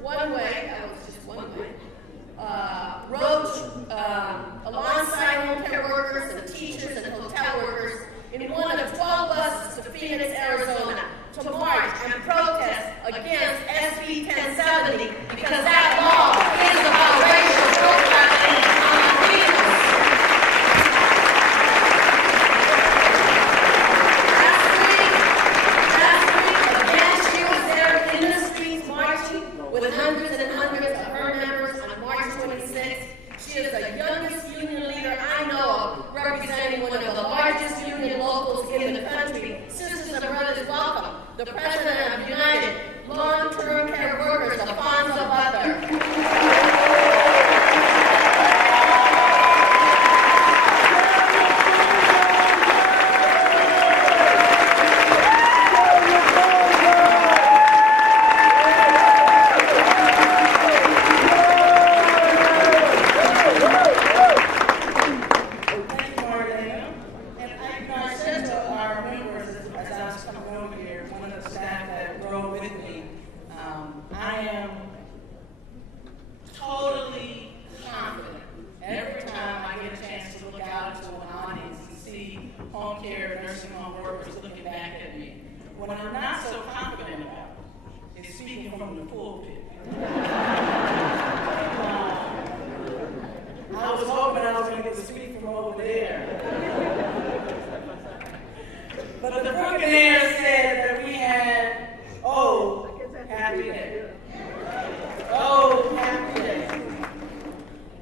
one way, that was just one way, rode alongside home care workers and teachers and hotel workers in one of 12 buses to Phoenix, Arizona, to march and protest against SB 1070 because that law is about racial profiling on Latinos. Last week, again, she was there in the streets marching with hundreds and hundreds of her members on March 26th. She is the youngest union leader I know of, representing one of the largest union locals in the country. Sisters and brothers, welcome the president of United Long-Term Care Workers, Laphonza Butler. What I'm not so confident about is speaking from the pulpit. I was hoping I was going to get to speak from over there. But the book in there said that we had, oh, happy day. Oh, happy day.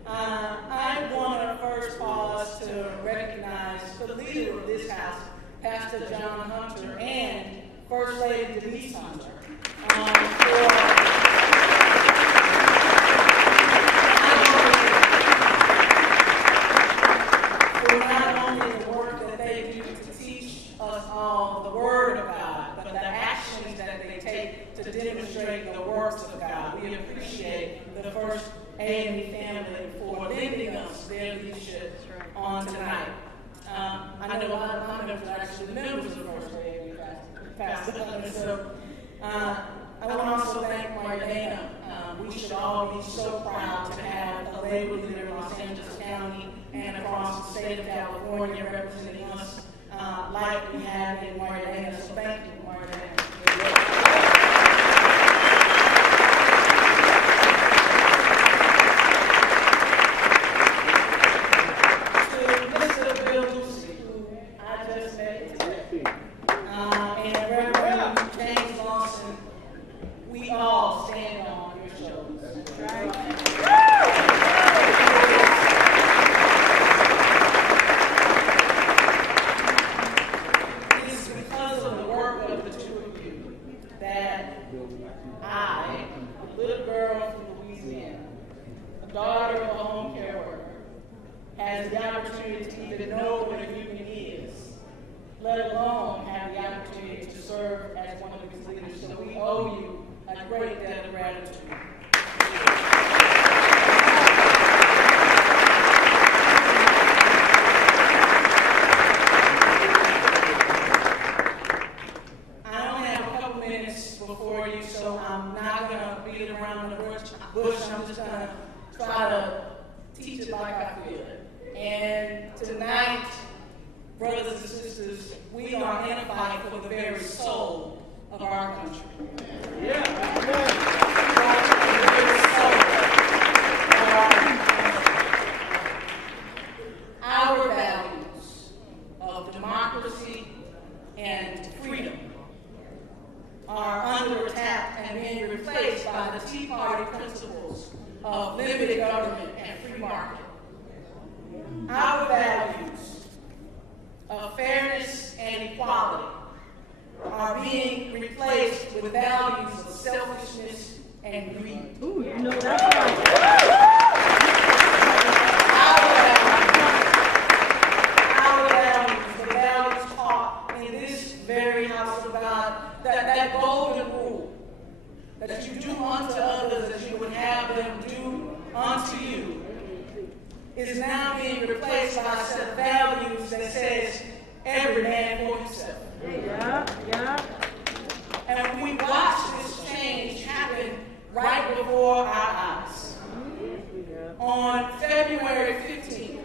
I want to first pause to recognize the leader of this house, Pastor John Hunter, and First Lady Denise Hunter, for not only the work that they do to teach us all the Word of God, but the actions that they take to demonstrate the works of God. We appreciate the First AME family for lending us their leadership on tonight. I know a lot of my members are actually members of First AME Pastor. So I want to also thank Elena. We should all be so proud to have a labor leader in Los Angeles County and across the state of California representing us like we have in Elena. So thank you, Elena. Bill Lucy, who I just met today, and Reverend James Lawson, we all stand on your shoulders. Right? It is because of the work of the two of you that I, a little girl from Louisiana, a daughter of a home care worker, has the opportunity to even know what a union is, let alone have the opportunity to serve as one of its leaders. So we owe you a great debt of gratitude. I only have a couple minutes before you, so I'm not going to beat around the bush. I'm just going to try to teach it like I feel it. And tonight, brothers and sisters, we are in a fight for the very soul of our country. Yeah. The very soul of our country. Our values of democracy and freedom are under attack and being replaced by the Tea Party principles of limited government and free market. Our values of fairness and equality are being replaced with values of selfishness and greed. Ooh, you know that's right. Our values, the values taught in this very house of God, that golden rule, that you do unto others as you would have them do unto you, is now being replaced by a set of values that says every man for himself. Yeah. And we watch this change happen right before our eyes. On February 15th,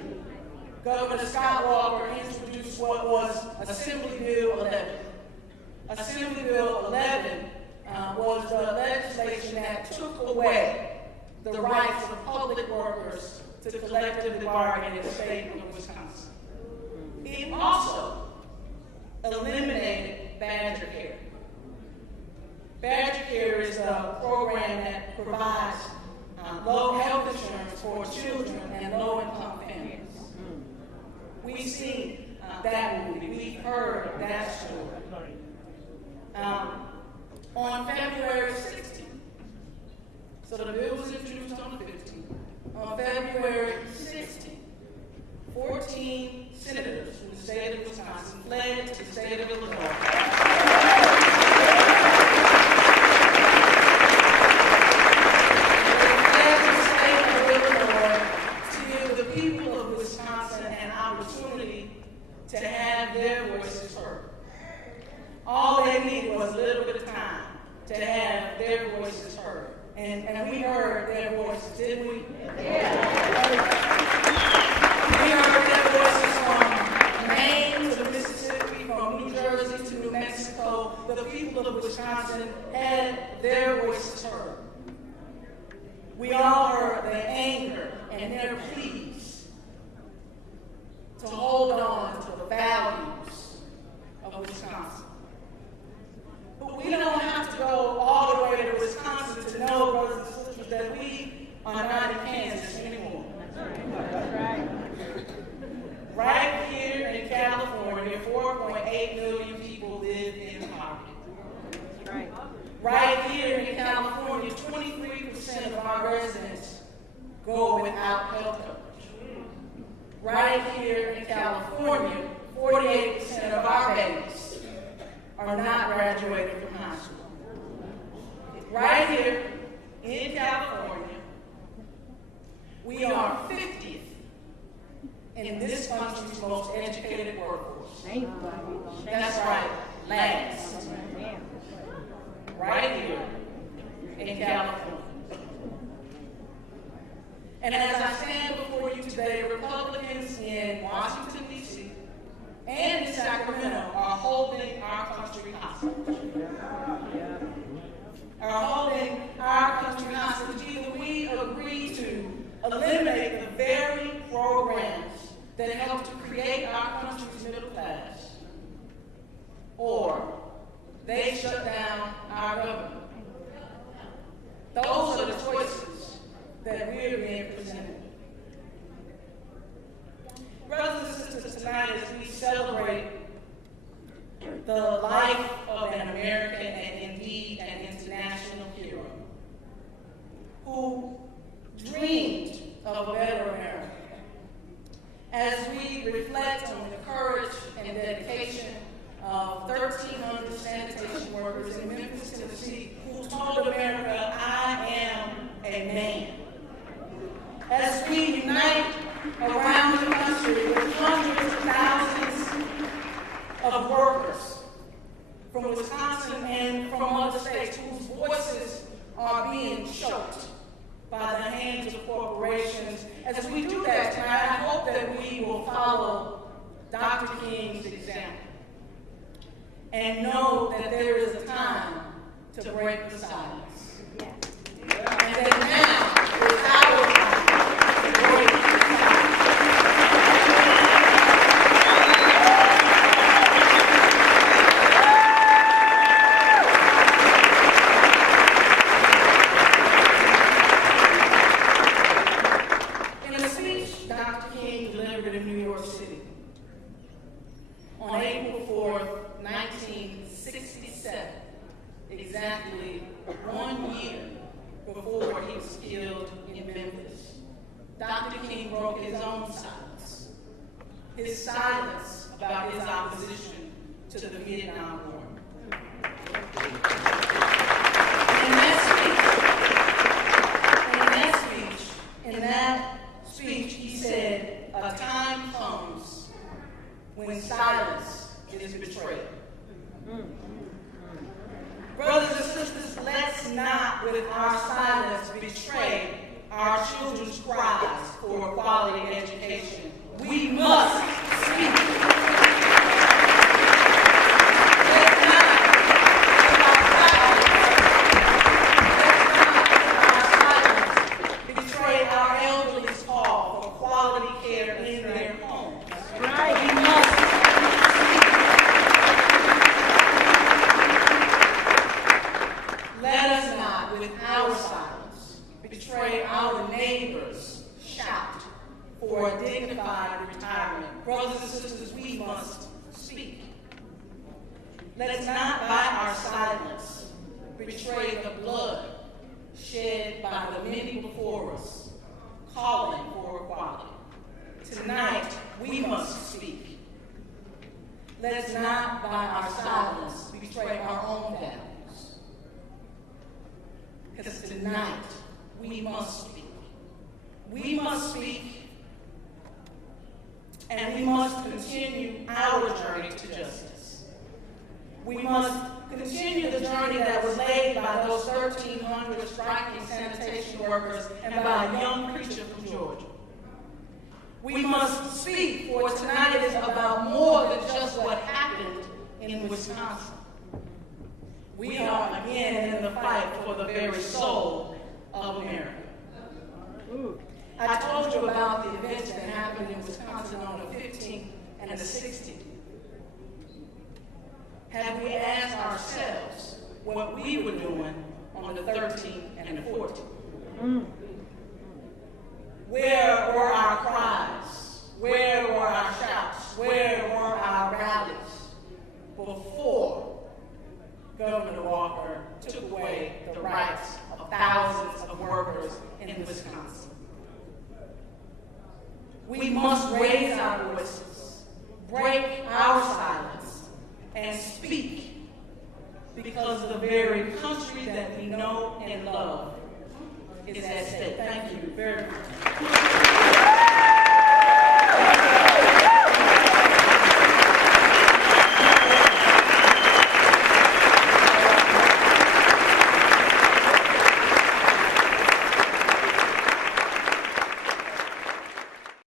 Governor Scott Walker introduced what was Assembly Bill 11. Assembly Bill 11 was the legislation that took away the rights of public workers to collectively bargain in the state of Wisconsin. It also eliminated Badger Care. Badger Care is a program that provides low health insurance for children and low-income families. We've seen that movie. We've heard that story. On February 16th, so the bill was introduced on the 15th. On February 16th, 14 senators from the state of Wisconsin fled to the state of Illinois. To have their voices heard. All they needed was a little bit of time to have their voices heard. And we heard their voices, didn't we? Yeah. We heard their voices from Maine to Mississippi, from New Jersey to New Mexico. The people of Wisconsin had their voices heard. We all heard their anger and their pleas to hold on to the values of Wisconsin. But we don't have to go all the way to Wisconsin to know, brothers and sisters, that we are not in Kansas anymore. Right here in California, 4.8 million people live in poverty. Right here in California, 23% of our residents go without health coverage. Right here in California, 48% of our babies are not graduating from high school. Right here in California, we are 50th in this country's most educated workforce. That's right, last. Right here in California. And as I stand before you today, Republicans in Washington, D.C. and in Sacramento are holding our country hostage. Are holding our country hostage. Either we agree to eliminate the very programs that help to create our country's middle class, or they shut down our government. Those are the choices that we're being presented. Brothers and sisters, tonight as we celebrate the life of an American and indeed an international hero who dreamed of a better America, as we reflect on the courage and dedication of 1,300 sanitation workers in Memphis, Tennessee, who told America, "I am a man." As we unite around the country with hundreds of thousands of workers from Wisconsin and from other states whose voices are being choked by the hands of corporations. As we do that tonight, I hope that we will follow Dr. King's example and know that there is a time to break the silence. And that now is our time to break the silence. In a speech Dr. King delivered in New York City on April 4th, 1967, exactly 1 year before he was killed in Memphis, Dr. King broke his own silence about his opposition to the Vietnam War. In that speech, he said, "A time comes when silence is betrayed." Brothers and sisters, let's not, with our silence, quality education. We must speak. Brothers and sisters, we must speak. Let's not, by our silence, betray the blood shed by the many before us, calling for equality. Tonight, we must speak. Let's not, by our silence, betray our own values. Because tonight, we must speak. We must speak. And we must continue our journey to justice. We must continue the journey that was laid by those 1,300 striking sanitation workers and by a young preacher from Georgia. We must speak, for tonight is about more than just what happened in Wisconsin. We are again in the fight for the very soul of America. I told you about the events that happened in Wisconsin on the 15th and the 16th. Have we asked ourselves what we were doing on the 13th and the 14th? Where were our cries? Where were our shouts? Where were our rallies before Governor Walker took away the rights of thousands of workers in Wisconsin? We must raise our voices, break our silence, and speak, because the very country that we know and love is at stake. Thank you very much.